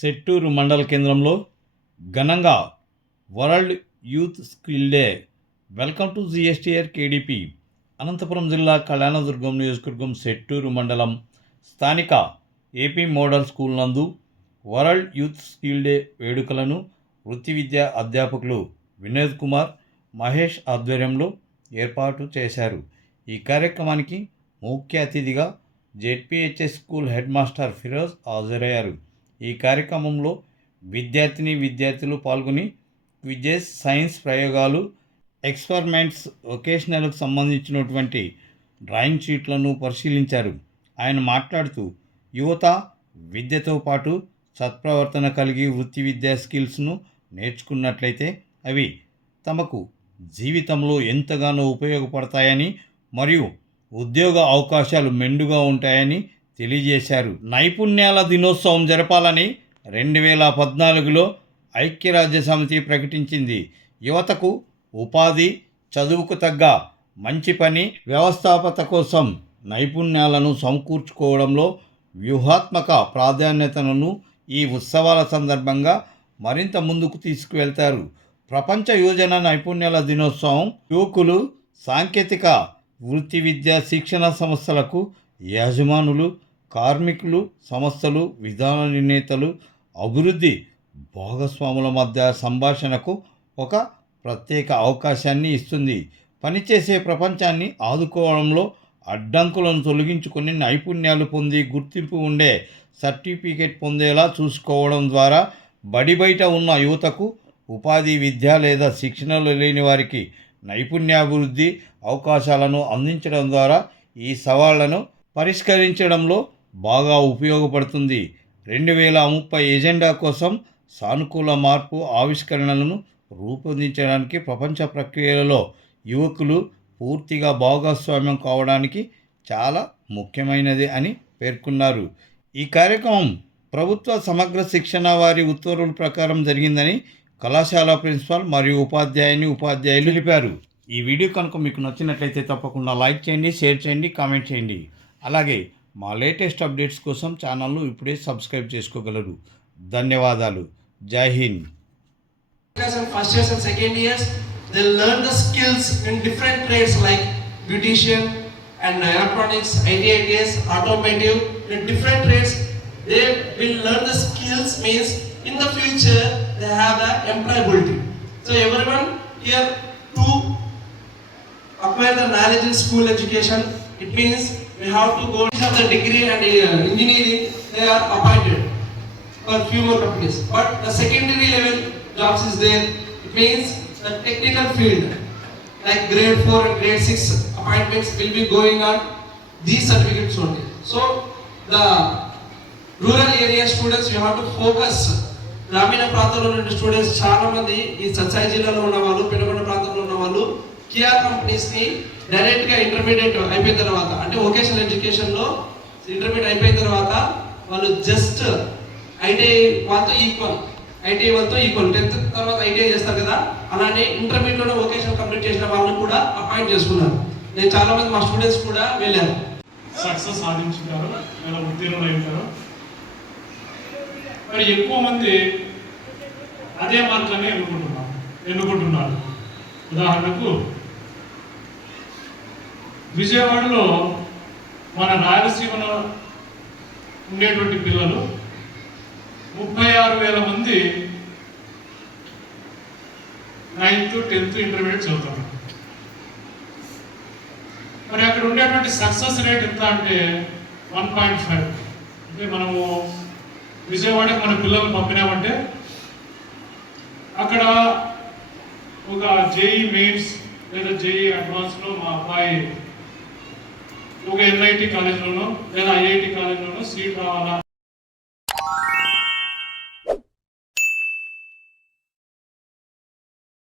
సెట్టూరు మండల కేంద్రంలో ఘనంగా world youth skill day. Welcome to GSTR KDP. Anantapuram జిల్లా కళ్యాణదుర్గం నియోజకవర్గం సెట్టూరు మండలం స్థానిక ఏపీ మోడల్ స్కూల్ నందు వరల్డ్ యూత్ స్కిల్ డే వేడుకలను వృత్తి విద్యా అధ్యాపకులు వినోద్ కుమార్ మహేష్ ఆధ్వర్యంలో ఏర్పాటు చేశారు. ఈ కార్యక్రమానికి ముఖ్య అతిథిగా ZPHS school head master Firoz హాజరయ్యారు. ఈ కార్యక్రమంలో విద్యార్థిని విద్యార్థులు పాల్గొని క్విజెస్ సైన్స్ ప్రయోగాలు ఎక్స్పెరిమెంట్స్ వొకేషనల్కు సంబంధించినటువంటి డ్రాయింగ్ షీట్లను పరిశీలించారు. ఆయన మాట్లాడుతూ యువత విద్యతో పాటు సత్ప్రవర్తన కలిగి వృత్తి విద్యా స్కిల్స్ను నేర్చుకున్నట్లయితే అవి తమకు జీవితంలో ఎంతగానో ఉపయోగపడతాయని మరియు ఉద్యోగ అవకాశాలు మెండుగా ఉంటాయని తెలియజేశారు. నైపుణ్యాల దినోత్సవం జరపాలని రెండు వేల పద్నాలుగులో ఐక్యరాజ్య సమితి ప్రకటించింది. యువతకు ఉపాధి చదువుకు తగ్గ మంచి పని వ్యవస్థాపకత కోసం నైపుణ్యాలను సమకూర్చుకోవడంలో వ్యూహాత్మక ప్రాధాన్యతలను ఈ ఉత్సవాల సందర్భంగా మరింత ముందుకు తీసుకువెళ్తారు. ప్రపంచ యువజన నైపుణ్యాల దినోత్సవం యువకులు సాంకేతిక వృత్తి విద్యా శిక్షణ సంస్థలకు యజమానులు కార్మికులు సంస్థలు విధాన నిర్ణేతలు అభివృద్ధి భాగస్వాముల మధ్య సంభాషణకు ఒక ప్రత్యేక అవకాశాన్ని ఇస్తుంది. పనిచేసే ప్రపంచాన్ని ఆదుకోవడంలో అడ్డంకులను తొలగించుకొని నైపుణ్యాలు పొంది గుర్తింపు ఉండే సర్టిఫికేట్ పొందేలా చూసుకోవడం ద్వారా బడి బయట ఉన్న యువతకు ఉపాధి విద్య లేదా శిక్షణలు లేని వారికి నైపుణ్యాభివృద్ధి అవకాశాలను అందించడం ద్వారా ఈ సవాళ్ళను పరిష్కరించడంలో బాగా ఉపయోగపడుతుంది. రెండు వేల ముప్పై ఎజెండా కోసం సానుకూల మార్పు ఆవిష్కరణలను రూపొందించడానికి ప్రపంచ ప్రక్రియలలో యువకులు పూర్తిగా భాగస్వామ్యం కావడానికి చాలా ముఖ్యమైనది అని పేర్కొన్నారు. ఈ కార్యక్రమం ప్రభుత్వ సమగ్ర శిక్షణ వారి ఉత్తర్వుల ప్రకారం జరిగిందని కళాశాల ప్రిన్సిపాల్ మరియు ఉపాధ్యాయుని ఉపాధ్యాయులు తెలిపారు. ఈ వీడియో కనుక మీకు నచ్చినట్లయితే తప్పకుండా లైక్ చేయండి షేర్ చేయండి కామెంట్ చేయండి. అలాగే మా లేటెస్ట్ అప్డేట్స్ కోసం ఛానల్ను ఇప్పుడే సబ్స్క్రైబ్ చేసుకోగలరు ధన్యవాదాలు Jai Hind class and first years and second years, they'll learn the skills in different trades like beautician and electronics, ITITS, automotive, in different trades. They will learn the skills means in the future they have the employability. So everyone here to acquire the knowledge in school education, it means we have to go have the degree and uh, engineering, they are appointed for few more companies. But the secondary level jobs is there. It means the technical field, like grade 4 and grade 6 appointments will be going on these certificates only. So the rural area students you have to focus. గ్రామీణ ప్రాంతంలో ఉన్న students చాలా మంది ఈ సత్సాయి జిల్లాలో ఉన్న వాళ్ళు పెనుగొండ ప్రాంతంలో ఉన్న వాళ్ళు కియా కంపెనీస్ని డైరెక్ట్గా ఇంటర్మీడియట్ అయిపోయిన తర్వాత అంటే వొకేషనల్ ఎడ్యుకేషన్లో ఇంటర్మీడియట్ అయిపోయిన తర్వాత వాళ్ళు జస్ట్ ఐటీఐ వాళ్ళతో ఈక్వల్ ఐటీఐ వాళ్ళతో ఈక్వల్ టెన్త్ తర్వాత ఐటీఐ చేస్తారు కదా అలానే ఇంటర్మీడియట్లోనే వొకేషన్ కంప్లీట్ చేసిన వాళ్ళని కూడా అపాయింట్ చేసుకున్నారు. నేను చాలా మంది మా స్టూడెంట్స్ కూడా వెళ్ళారు. సక్సెస్ సాధించుతారు ఇలా ఉత్తీర్ణులు అవుతారు. మరి ఎక్కువ మంది అదే మార్గాన్ని ఎన్నుకుంటున్నారు ఎన్నుకుంటున్నారు. ఉదాహరణకు విజయవాడలో మన రాయలసీమలో ఉండేటువంటి పిల్లలు ముప్పై ఆరు వేల మంది నైన్త్ టెన్త్ ఇంటర్మీడియట్ చదువుతారు మరి అక్కడ ఉండేటువంటి సక్సెస్ రేట్ ఎంత అంటే వన్ పాయింట్ ఫైవ్. అంటే మనము విజయవాడకి మన పిల్లల్ని పంపినామంటే అక్కడ ఒక జేఈ మెయిన్స్ లేదా జేఈ అడ్వాన్స్లో మా అబ్బాయి ఒక ఎన్ఐటి కాలేజ్లోనో లేదా ఐఐటి కాలేజ్లోనో సీట్ రావాలా?